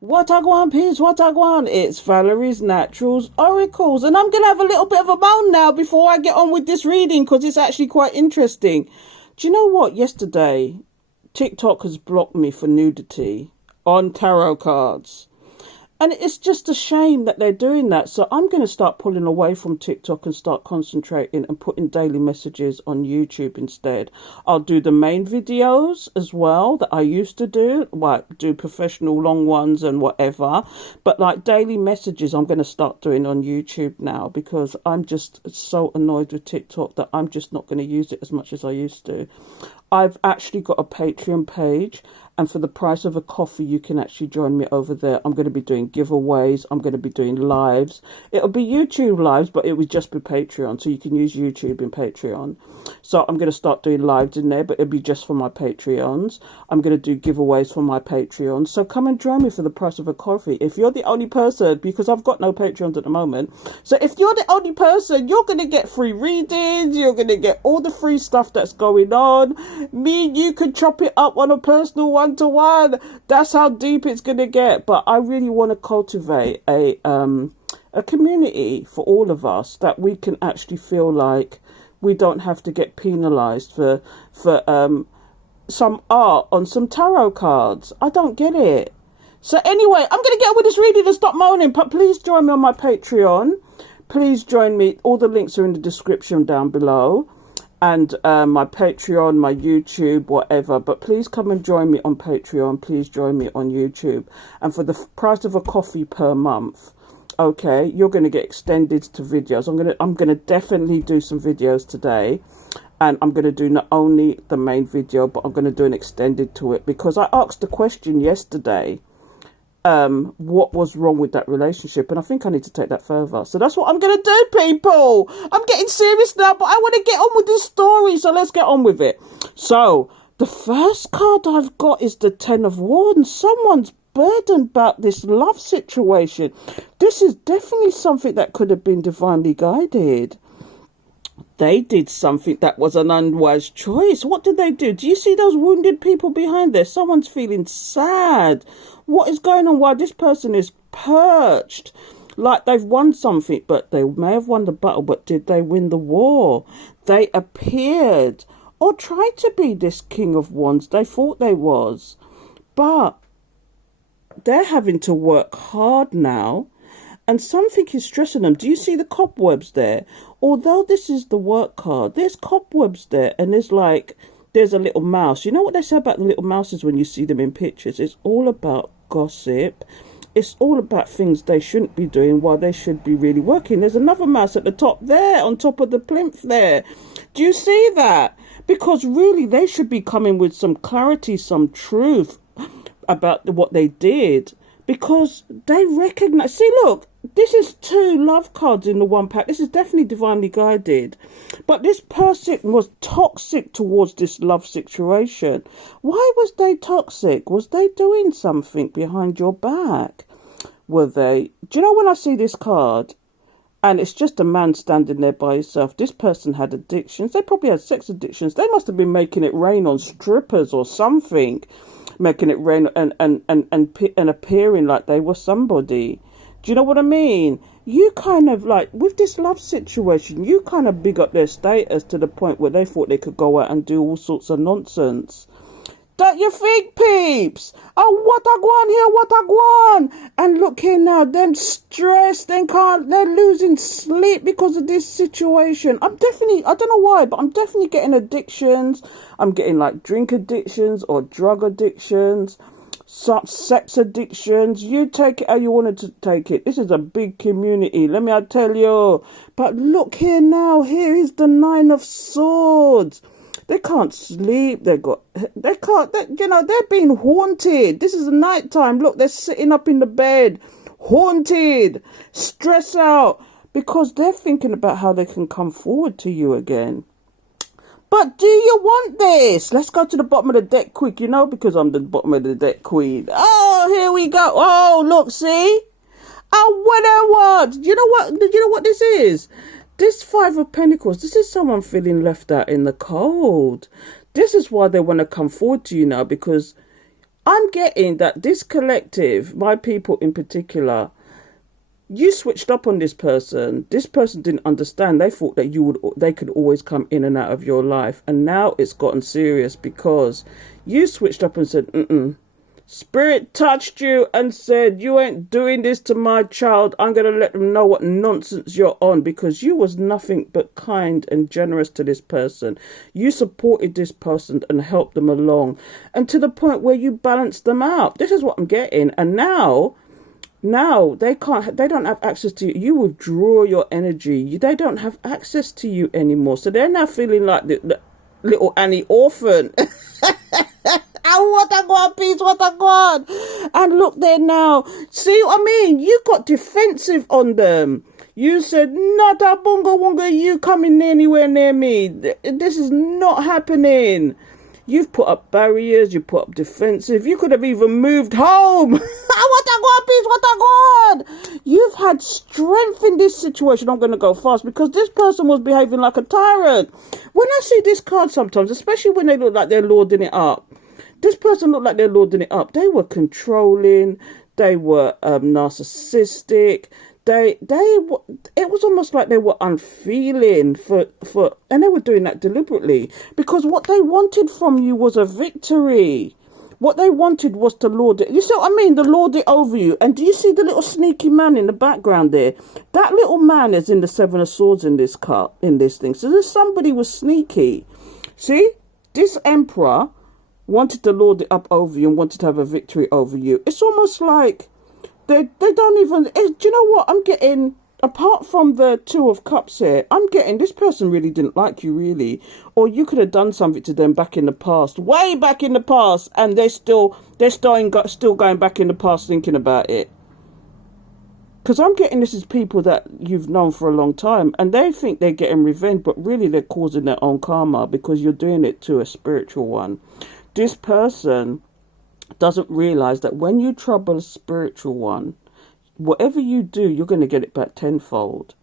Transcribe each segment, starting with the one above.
What I want, peace, what I want. It's Valerie's Naturals Oracles. And I'm going to have a little bit of a moan now before I get on with this reading because it's actually quite interesting. Do you know what? Yesterday, TikTok has blocked me for nudity on tarot cards. And it's just a shame that they're doing that. So I'm going to start pulling away from TikTok and start concentrating and putting daily messages on YouTube instead. I'll do the main videos as well that I used to do, like do professional long ones and whatever. But like daily messages, I'm going to start doing on YouTube now because I'm just so annoyed with TikTok that I'm just not going to use it as much as I used to. I've actually got a Patreon page, and for the price of a coffee, you can actually join me over there. I'm going to be doing giveaways. I'm going to be doing lives. It'll be YouTube lives, but it will just be Patreon. So you can use YouTube and Patreon. So I'm going to start doing lives in there, but it'll be just for my Patreons. I'm going to do giveaways for my Patreons. So come and join me for the price of a coffee. If you're the only person, because I've got no Patreons at the moment. So if you're the only person, you're going to get free readings. You're going to get all the free stuff that's going on. Me and you could chop it up on a personal one-to-one. That's how deep it's going to get. But I really want to cultivate a community for all of us that we can actually feel like we don't have to get penalised for some art on some tarot cards. I don't get it. So anyway, I'm going to get on with this reading and stop moaning. But please join me on my Patreon. Please join me. All the links are in the description down below. And my Patreon, my YouTube, whatever. But please come and join me on Patreon. Please join me on YouTube. And for the price of a coffee per month, okay, you're going to get extended to videos. I'm gonna definitely do some videos today. And I'm going to do not only the main video, but I'm going to do an extended to it. Because I asked a question yesterday. What was wrong with that relationship, and I think I need to take that further. So that's what I'm gonna do, people. I'm getting serious now, but I want to get on with this story, so let's get on with it. So the first card I've got is the Ten of Wands. Someone's burdened about this love situation. This is definitely something that could have been divinely guided. They did something that was an unwise choice. What did they do? Do you see those wounded people behind there? Someone's feeling sad. What is going on? Why this person is perched? Like they've won something, but they may have won the battle, but did they win the war? They appeared or tried to be this King of Wands. They thought they was. But they're having to work hard now. And something is stressing them. Do you see the cobwebs there? Although this is the work card, there's cobwebs there. And there's a little mouse. You know what they say about the little mouses when you see them in pictures? It's all about gossip. It's all about things they shouldn't be doing while they should be really working. There's another mouse at the top there, on top of the plinth there. Do you see that? Because really, they should be coming with some clarity, some truth about what they did. Because they recognize... See, look, this is 2 love cards in the one pack. This is definitely divinely guided. But this person was toxic towards this love situation. Why was they toxic? Was they doing something behind your back? Were they... Do you know when I see this card, and it's just a man standing there by himself, this person had addictions. They probably had sex addictions. They must have been making it rain on strippers or something. Making it rain and appearing like they were somebody. Do you know what I mean? You kind of like, with this love situation, you kind of big up their status to the point where they thought they could go out and do all sorts of nonsense. Don't you think, peeps? Oh, what I want here, what I want. And look here now, them stressed, they're losing sleep because of this situation. I don't know why, but I'm definitely getting addictions. I'm getting like drink addictions or drug addictions, some sex addictions. You take it how you wanted to take it. This is a big community, let me tell you. But look here now, here is the 9 of Swords. They can't sleep. They're being haunted. This is the night time. Look, they're sitting up in the bed, haunted, stressed out, because they're thinking about how they can come forward to you again. But do you want this? Let's go to the bottom of the deck quick, because I'm the bottom of the deck queen. Oh, here we go. Oh, look, see? Oh, what I want. You know what this is? This 5 of Pentacles, this is someone feeling left out in the cold. This is why they want to come forward to you now, because I'm getting that this collective, my people in particular, you switched up on this person. This person didn't understand. They thought that they could always come in and out of your life. And now it's gotten serious because you switched up and said, Spirit touched you and said, you ain't doing this to my child. I'm going to let them know what nonsense you're on, because you was nothing but kind and generous to this person. You supported this person and helped them along, and to the point where you balanced them out. This is what I'm getting. And now they don't have access to you. You withdraw your energy. They don't have access to you anymore. So they're now feeling like the little Annie orphan. Oh, what a God, peace, what a God. And look there now. See what I mean? You got defensive on them. You said, not a bunga wunga, you coming anywhere near me. This is not happening. You've put up barriers, you put up defensive. You could have even moved home. What a God, peace, what a God. You've had strength in this situation. I'm going to go fast because this person was behaving like a tyrant. When I see this card sometimes, especially when they look like they're lording it up, this person looked like they're lording it up. They were controlling. They were narcissistic. It was almost like they were unfeeling and they were doing that deliberately, because what they wanted from you was a victory. What they wanted was to lord it. You see what I mean? To lord it over you. And do you see the little sneaky man in the background there? That little man is in the Seven of Swords in this card, in this thing. So there's somebody was sneaky. See, this Emperor wanted to lord it up over you and wanted to have a victory over you. It's almost like they don't even... Do you know what I'm getting? Apart from the Two of Cups here, I'm getting this person really didn't like you, really. Or you could have done something to them back in the past, way back in the past, and they're still going back in the past thinking about it. Because I'm getting this is people that you've known for a long time, and they think they're getting revenge, but really they're causing their own karma because you're doing it to a spiritual one. This person doesn't realize that when you trouble a spiritual one, whatever you do, you're going to get it back tenfold.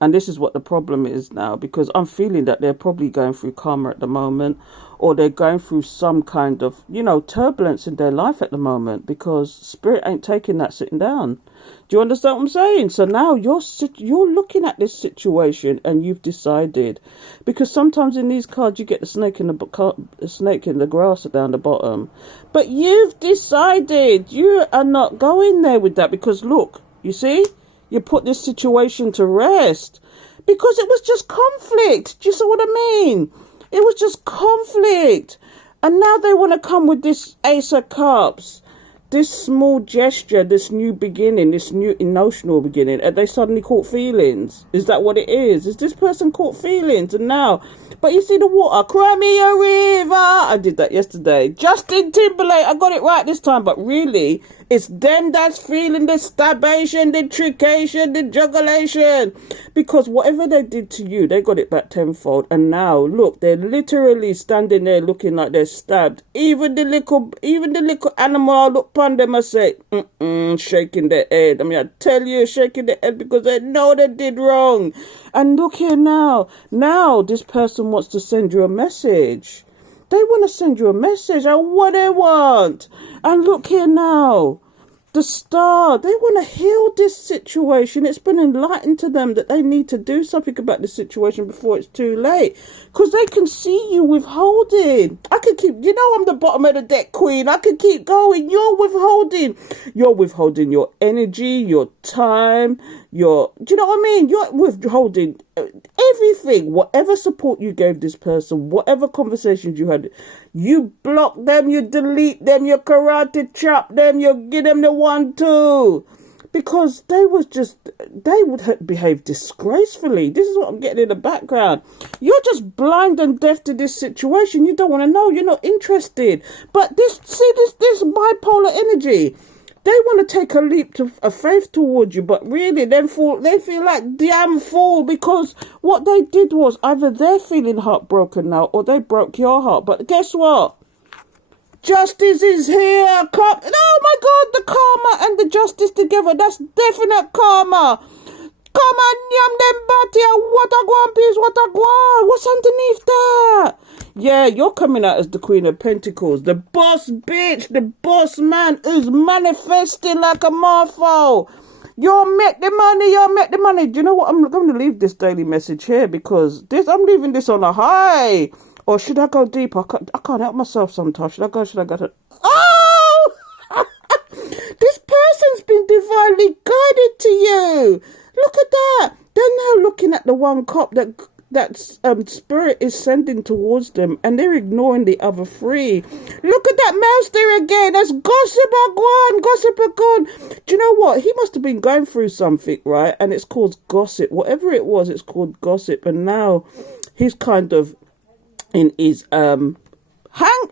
And this is what the problem is now, because I'm feeling that they're probably going through karma at the moment, or they're going through some kind of, turbulence in their life at the moment, because spirit ain't taking that sitting down. Do you understand what I'm saying? So now you're looking at this situation and you've decided, because sometimes in these cards you get the snake in the grass down the bottom, but you've decided you are not going there with that, because look, you see, you put this situation to rest because it was just conflict. Do you see what I mean? It was just conflict. And now they want to come with this Ace of Cups, this small gesture, this new beginning, this new emotional beginning. And they suddenly caught feelings. Is that what it is? Is this person caught feelings? And now, but you see the water, cry me a river. I did that yesterday. Justin Timberlake, I got it right this time. But really, it's them that's feeling the stabation, the trickation, the jugulation. Because whatever they did to you, they got it back tenfold. And now, look, they're literally standing there looking like they're stabbed. Even the little animal look upon them and say, shaking their head. I mean, I tell you, shaking their head because they know they did wrong. And look here now. Now, this person wants to send you a message. They want to send you a message and what they want. And look here now. The star, they want to heal this situation. It's been enlightened to them that they need to do something about the situation before it's too late. Because they can see you withholding. I could keep, I'm the bottom of the deck queen. I could keep going. You're withholding. You're withholding your energy, your time, do you know what I mean? You're withholding everything. Whatever support you gave this person, whatever conversations you had, you block them, you delete them, you karate chop them, you give them the 1-2. Because they would behave disgracefully. This is what I'm getting in the background. You're just blind and deaf to this situation. You don't want to know. You're not interested. But this bipolar energy. They want to take a leap of faith towards you, but really they feel like damn fool, because what they did was either they're feeling heartbroken now or they broke your heart. But guess what? Justice is here. Oh my God, the karma and the justice together. That's definite karma. Come on, yam them batia. What a go on, peace. What a go on. What's underneath that? Yeah, you're coming out as the Queen of Pentacles, the boss bitch, the boss man who's manifesting like a morpho. You'll make the money, you'll make the money. Do you know what? I'm going to leave this daily message here because I'm leaving this on a high. Or should I go deep? I can't help myself sometimes. Should I go? Oh! This person's been divinely guided to you. Look at that. They're now looking at the one cop that spirit is sending towards them, and they're ignoring the other three. Look at that mouse there again. That's gossip gone. Do you know what? He must have been going through something, right? And it's called gossip. Whatever it was, it's called gossip. And now he's kind of in his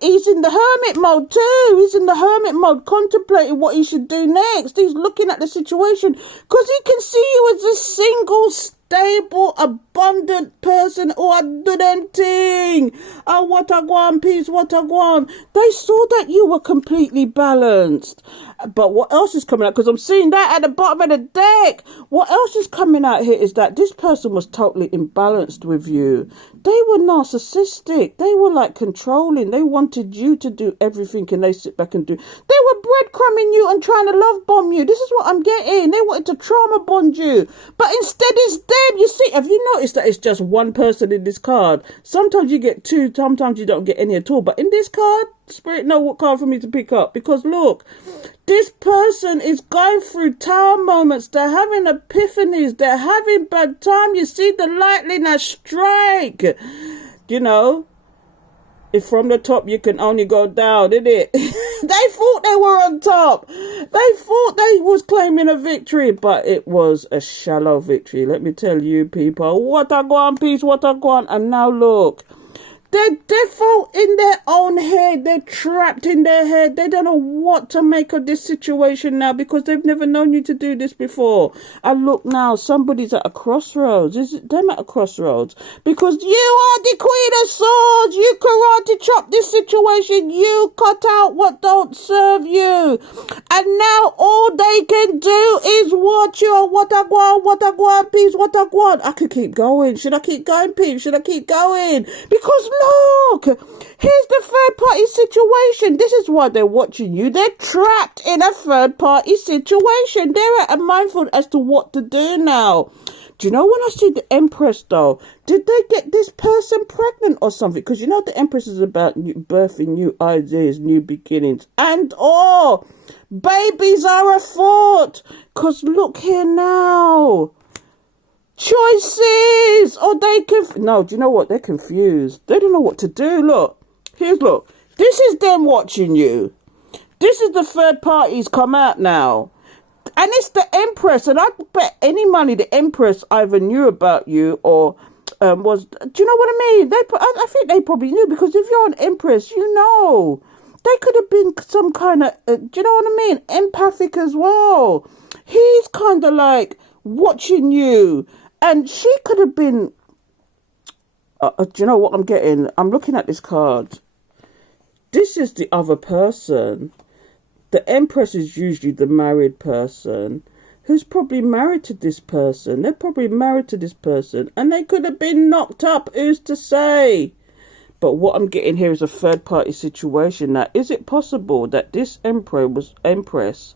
he's in the hermit mode too. He's in the hermit mode, contemplating what he should do next. He's looking at the situation because he can see you as a single, stable, abundant person who are do them thing. Oh, what a guan, peace, what a guan. They saw that you were completely balanced. But what else is coming out? Because I'm seeing that at the bottom of the deck. What else is coming out here is that this person was totally imbalanced with you. They were narcissistic. They were like controlling. They wanted you to do everything and they sit back and do. They were breadcrumbing you and trying to love bomb you. This is what I'm getting. They wanted to trauma bond you. But instead it's them. You see, have you noticed that it's just one person in this card? Sometimes you get two, sometimes you don't get any at all. But in this card, Spirit know what card for me to pick up. Because look, this person is going through tower moments. They're having epiphanies. They're having bad time. You see the lightning strike. You know, if from the top you can only go down, isn't it? They thought they were on top. They thought they was claiming a victory, but it was a shallow victory. Let me tell you, people. What a go on, peace, what a go on. And now look. They're default in their own head. They're trapped in their head. They don't know what to make of this situation now because they've never known you to do this before. And look now, somebody's at a crossroads. Is it them at a crossroads? Because you are the Queen of Swords. You karate chop this situation. You cut out what don't serve you. And now all they can do is watch you. What a guan, peace, what a guan. I could keep going. Should I keep going, peeps? Should I keep going? Because look, here's the third party situation. This is why they're watching you. They're trapped in a third party situation. They're mindful as to what to do now. Do you know when I see the Empress though? Did they get this person pregnant or something? Because you know the Empress is about birthing new ideas, new beginnings. And babies are afoot. Because look here now. Choices, or no, do you know what? They're confused. They don't know what to do. Look, this is them watching you. This is the third parties come out now, and it's the Empress. And I bet any money the Empress either knew about you or was. Do you know what I mean? I think they probably knew, because if you're an Empress, you know they could have been some kind of. Do you know what I mean? Empathic as well. He's kind of like watching you. And she could have been, do you know what I'm getting? I'm looking at this card. This is the other person. The Empress is usually the married person who's probably married to this person. They're probably married to this person. And they could have been knocked up. Who's to say? But what I'm getting here is a third party situation. Now, is it possible that this Empress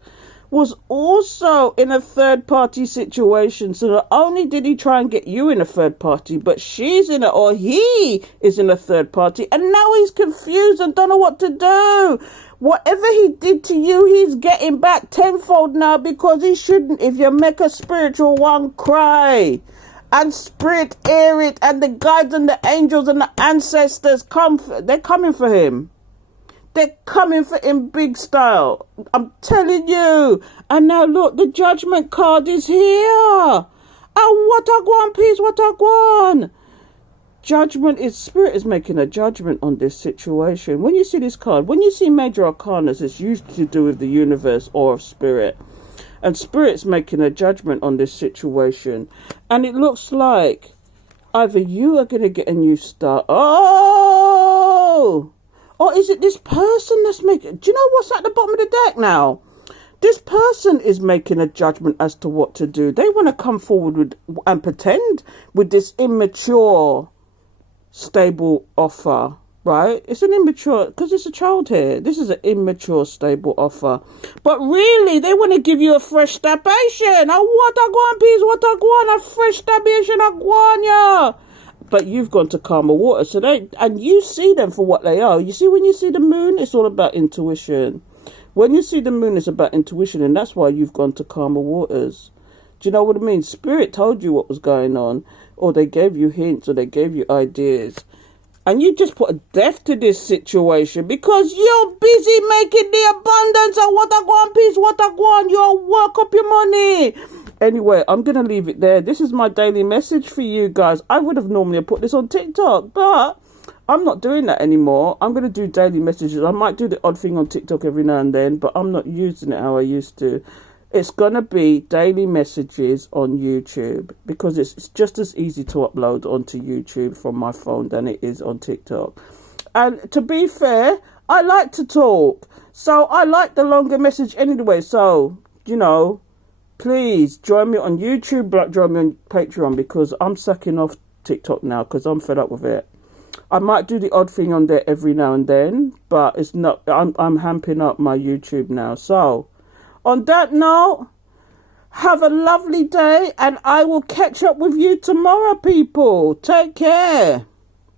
was also in a third party situation? So not only did he try and get you in a third party, but she's in or he is in a third party, and now he's confused and don't know what to do. Whatever he did to you, he's getting back tenfold now, because he shouldn't. If you make a spiritual one cry and spirit hear it, and the guides and the angels and the ancestors they're coming for him. They're coming for him big style. I'm telling you. And now look, the Judgment card is here. Oh, what a guan, peace, what a guan. Judgment is, Spirit is making a judgment on this situation. When you see this card, when you see Major Arcanas, it's usually to do with the universe or Spirit. And Spirit's making a judgment on this situation. And it looks like either you are going to get a new start. Oh! Or is it this person that's making... Do you know what's at the bottom of the deck now? This person is making a judgment as to what to do. They want to come forward with and pretend with this immature, stable offer. right? It's an immature, because it's a child here. This is an immature, stable offer. But really, they want to give you a fresh stabation. What I want, peace, what I want, a fresh stabation, I want ya. But you've gone to calmer water. So and you see them for what they are. You see, when you see the moon, it's all about intuition. When you see the moon, it's about intuition, and that's why you've gone to calmer waters. Do you know what I mean? Spirit told you what was going on, or they gave you hints, or they gave you ideas. And you just put a death to this situation because you're busy making the abundance of what I want, peace, what I want. You'll work up your money. Anyway, I'm going to leave it there. This is my daily message for you guys. I would have normally put this on TikTok, but I'm not doing that anymore. I'm going to do daily messages. I might do the odd thing on TikTok every now and then, but I'm not using it how I used to. It's going to be daily messages on YouTube because it's just as easy to upload onto YouTube from my phone than it is on TikTok. And to be fair, I like to talk. So I like the longer message anyway. So, please join me on YouTube, join me on Patreon because I'm sucking off TikTok now because I'm fed up with it. I might do the odd thing on there every now and then, but it's not. I'm hamping up my YouTube now. So, on that note, have a lovely day and I will catch up with you tomorrow, people. Take care.